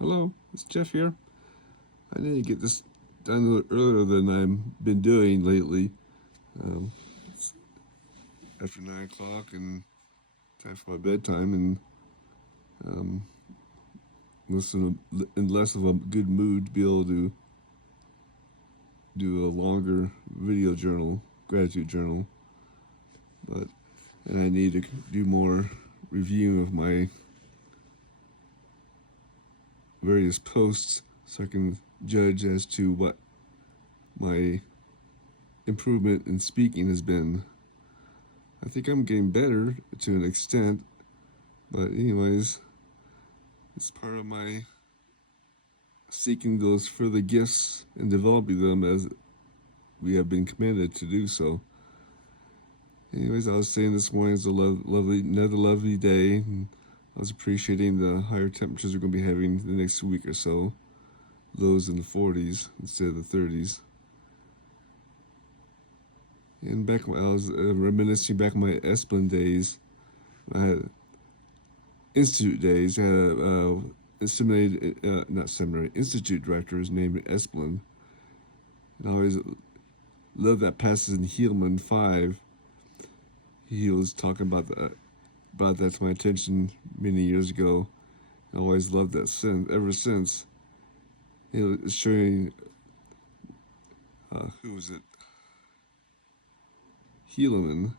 Hello, it's Jeff here. I need to get this done a little earlier than I've been doing lately. It's after 9 o'clock and time for my bedtime, and um, in less of a good mood to be able to do a longer video journal, gratitude journal. And I need to do more review of my various posts so I can judge as to what my improvement in speaking has been. I think I'm getting better to an extent, but anyways, it's part of my seeking those further gifts and developing them as we have been commanded to do so. Anyways, I was saying this morning is another lovely day, and I was appreciating the higher temperatures we're going to be having the next week or so, lows in the 40s instead of the 30s. And back when I was reminiscing back on my Esplin days, I had institute days. I had a institute director is named Esplin. And I always loved that passage in Helaman 5. He was talking about that to my attention many years ago. I always loved that ever since. It was showing, who was it? Helaman.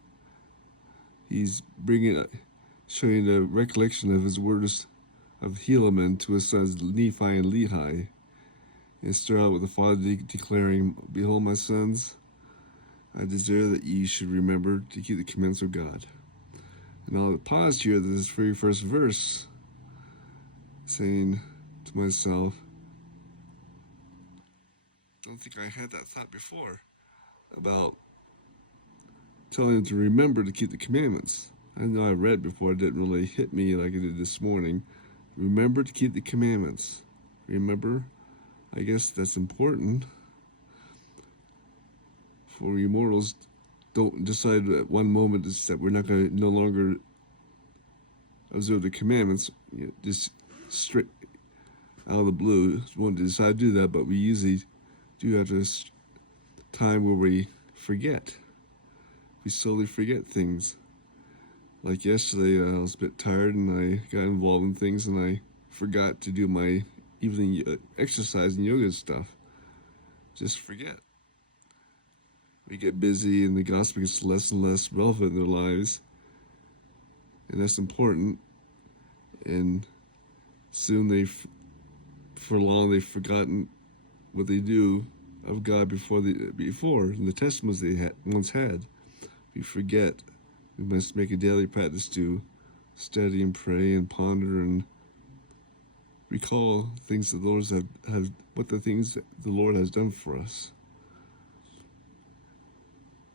He's showing the recollection of his words of Helaman to his sons Nephi and Lehi. And start out with the father declaring, "Behold, my sons, I desire that ye should remember to keep the commandments of God." And I'll pause here at this very first verse, saying to myself, I don't think I had that thought before about telling them to remember to keep the commandments. I know I read before, it didn't really hit me like it did this morning. Remember to keep the commandments. Remember, I guess that's important. For we mortals don't decide at one moment that we're not going to no longer observe the commandments, just straight out of the blue. We won't decide to do that, but we usually do have this time where we forget. We slowly forget things. Like yesterday, I was a bit tired and I got involved in things and I forgot to do my evening exercise and yoga stuff. Just forget. We get busy and the gospel gets less and less relevant in their lives. And that's important. And soon for long, they've forgotten what they do of God before and the testimonies they once had. We forget. We must make a daily practice to study and pray and ponder and recall things that the Lord the things that the Lord has done for us.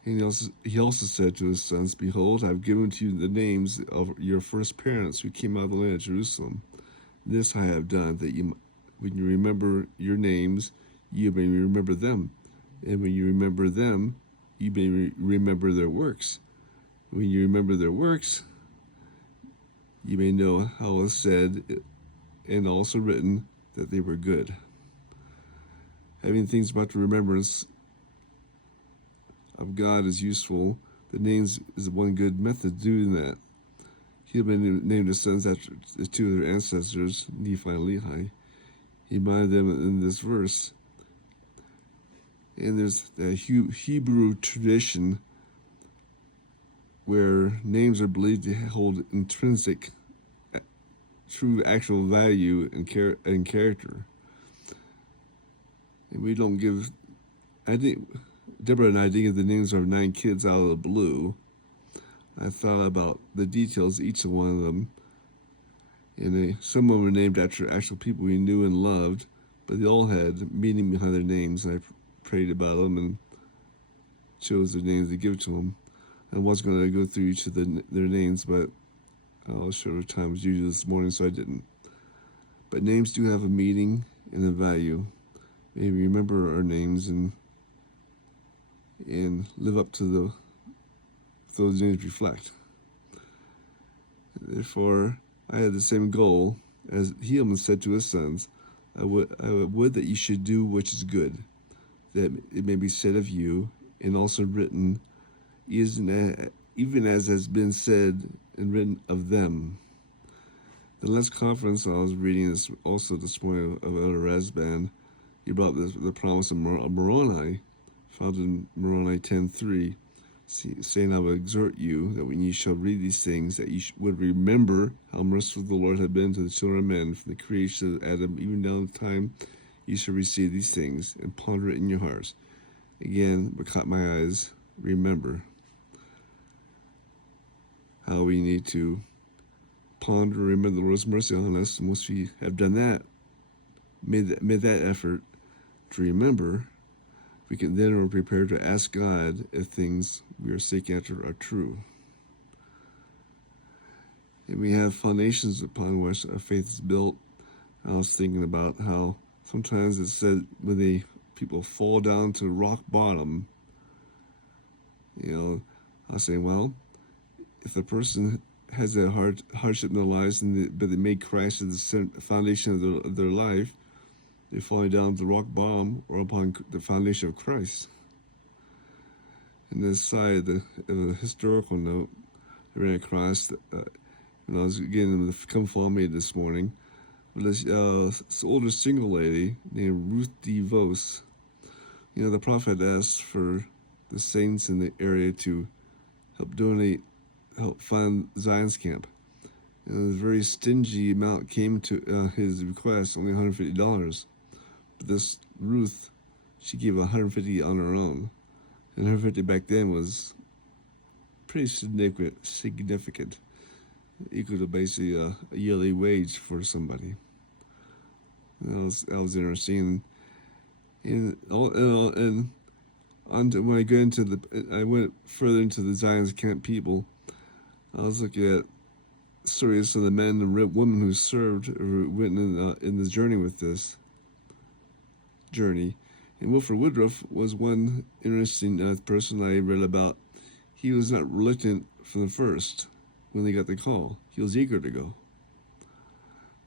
And he also said to his sons, "Behold, I have given to you the names of your first parents who came out of the land of Jerusalem. This I have done, that when you remember your names, you may remember them. And when you remember them, you may remember their works. When you remember their works, you may know how it was said and also written that they were good." Having things about the remembrance of God is useful. The names is one good method of doing that. He had been named his sons after the two of their ancestors, Nephi and Lehi. He reminded them in this verse. And there's the Hebrew tradition where names are believed to hold intrinsic, true, actual value and character. And we don't give. Deborah and I didn't give the names of our 9 kids out of the blue. I thought about the details of each of one of them. And some of them were named after actual people we knew and loved, but they all had meaning behind their names. And I prayed about them and chose their names to give to them. I wasn't going to go through each of their names, but I was short of time as usual this morning, so I didn't. But names do have a meaning and a value. Maybe remember our names and live up to those names reflect. Therefore, I had the same goal as Helaman said to his sons, I would that you should do which is good, that it may be said of you, and also written, even as has been said and written of them. The last conference I was reading this also this morning of Elder Razban, he brought the promise of Moroni, found in Moroni 10:3, saying, I will exhort you that when you shall read these things, that you would remember how merciful the Lord had been to the children of men from the creation of Adam, even down to the time you shall receive these things, and ponder it in your hearts. Again, what caught my eyes, remember how we need to ponder, remember the Lord's mercy on us, and once we have done that, made that effort to remember, we can then prepare to ask God if things we are seeking after are true. And we have foundations upon which our faith is built. I was thinking about how sometimes it's said when people fall down to rock bottom, I was saying, well, if the person has a hardship in their lives, but they make Christ as the foundation of their life, they're falling down to the rock bottom or upon the foundation of Christ. And this side, of a historical note, I ran across when I was getting the Come Follow Me this morning, this older single lady named Ruth D. Vos. The prophet asked for the saints in the area to help fund Zion's camp. And a very stingy amount came to his request, only $150. But this Ruth, she gave $150 on her own. And $150 back then was pretty significant. Equal to basically a yearly wage for somebody. That was interesting. And when I went further into the Zion's camp people, I was looking at stories of the men and women who served or went in the journey with this journey. And Wilford Woodruff was one interesting person I read about. He was not reluctant from the first when they got the call. He was eager to go.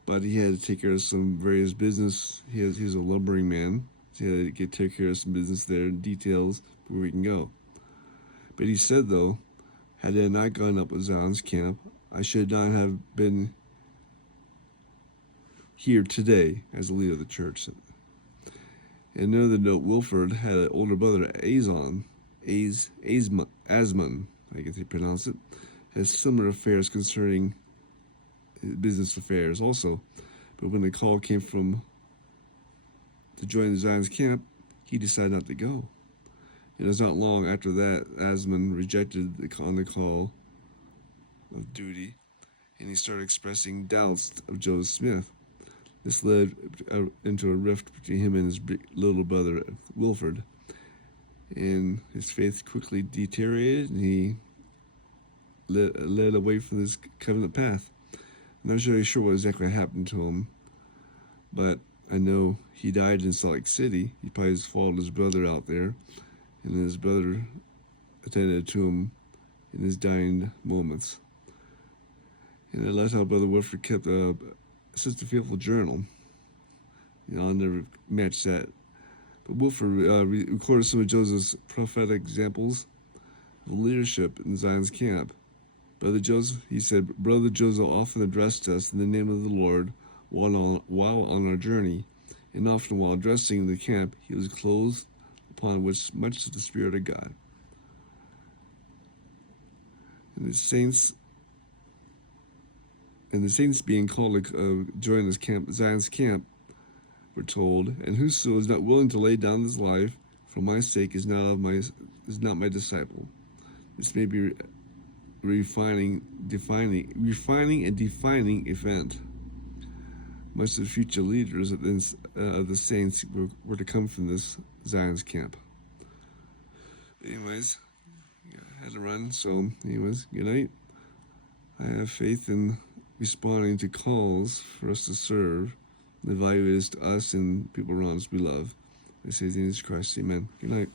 But he had to take care of some various business. He's a lumbering man. So he had to take care of some business there, details, where we can go. But he said, though, had I not gone up with Zion's camp, I should not have been here today as the leader of the church. And another note, Wilford had an older brother, Asmon, I guess they pronounce it, has similar affairs concerning business affairs also. But when the call came to join the Zion's camp, he decided not to go. It was not long after that Asmon rejected the call of duty, and he started expressing doubts of Joseph Smith. This led into a rift between him and his little brother Wilford, and his faith quickly deteriorated, and he led away from this covenant path. I'm not really sure what exactly happened to him, but I know he died in Salt Lake City. He probably just followed his brother out there, and his brother attended to him in his dying moments. And that's how Brother Wilford kept such a faithful journal. I'll never match that. But Wilford recorded some of Joseph's prophetic examples of leadership in Zion's camp. Brother Joseph, he said, Brother Joseph often addressed us in the name of the Lord while on our journey, and often while addressing the camp, he was clothed upon which much of the Spirit of God. And the saints being called to join this camp, Zion's camp, were told, and whoso is not willing to lay down his life for my sake is not my disciple. This may be refining and defining event. Much of the future leaders of the saints were to come from this Zion's camp. Anyways, I had to run, so anyways, good night. I have faith in responding to calls for us to serve. The value is to us and people around us we love. I say in Jesus Christ, amen. Good night.